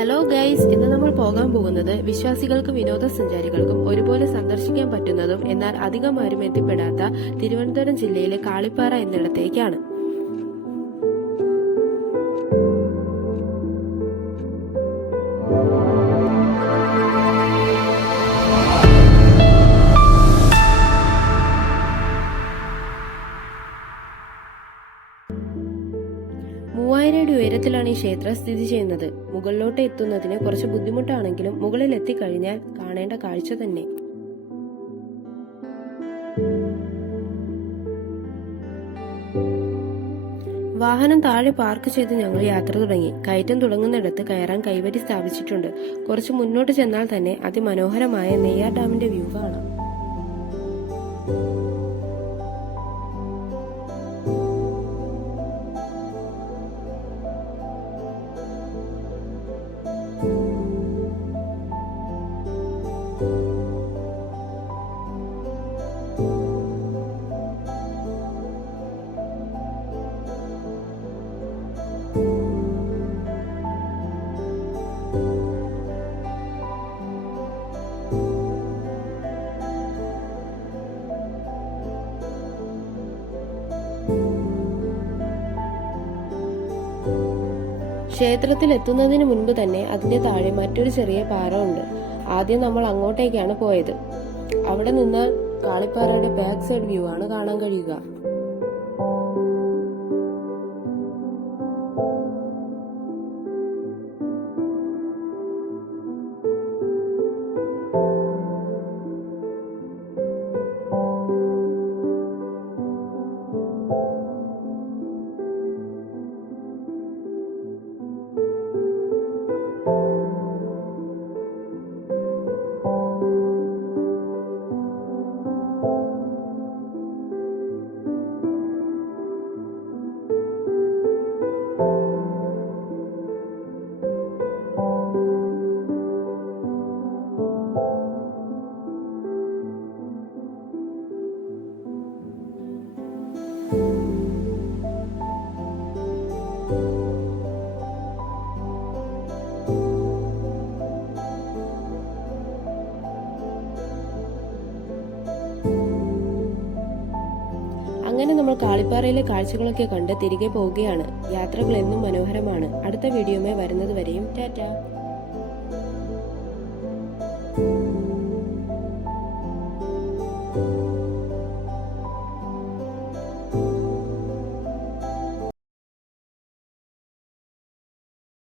Hello guys, ഇന്ന് നമ്മൾ പോകാൻ പോകുന്നത് വിശ്വാസികൾക്കും വിനോദസഞ്ചാരികൾക്കും ഒരുപോലെ സന്ദർശിക്കാൻ പറ്റുന്നതും എന്നാൽ അധികം ആരും എത്തിപ്പെടാത്ത തിരുവനന്തപുരം ജില്ലയിലെ കാളിപ്പാറ എന്നിടത്തേക്കാണ്. മൂവായിരം ഉയരത്തിലാണ് ഈ ക്ഷേത്രം സ്ഥിതി ചെയ്യുന്നത്. മുകളിലോട്ട് എത്തുന്നതിന് കുറച്ച് ബുദ്ധിമുട്ടാണെങ്കിലും മുകളിൽ എത്തിക്കഴിഞ്ഞാൽ കാണേണ്ട കാഴ്ച തന്നെ. വാഹനം താഴെ പാർക്ക് ചെയ്ത് ഞങ്ങൾ യാത്ര തുടങ്ങി. കയറ്റം തുടങ്ങുന്നിടത്ത് കയറാൻ കൈവരി സ്ഥാപിച്ചിട്ടുണ്ട്. കുറച്ച് മുന്നോട്ട് ചെന്നാൽ തന്നെ അതിമനോഹരമായ നെയ്യാർ ഡാമിന്റെ വ്യൂ കാണാം. ക്ഷേത്രത്തിൽ എത്തുന്നതിന് മുൻപ് തന്നെ അതിന്റെ താഴെ മറ്റൊരു ചെറിയ പാറ ഉണ്ട്. ആദ്യം നമ്മൾ അങ്ങോട്ടേക്കാണ് പോയത്. അവിടെ നിന്ന് കാളിപ്പാറയുടെ ബാക്ക് സൈഡ് വ്യൂ ആണ് കാണാൻ കഴിയുക. അങ്ങനെ നമ്മൾ കാളിപ്പാറയിലെ കാഴ്ചകളൊക്കെ കണ്ട് തിരികെ പോവുകയാണ്. യാത്രകൾ എന്നും മനോഹരമാണ്. അടുത്ത വീഡിയോയുമായി വരുന്നത് വരെയും ടാറ്റാ.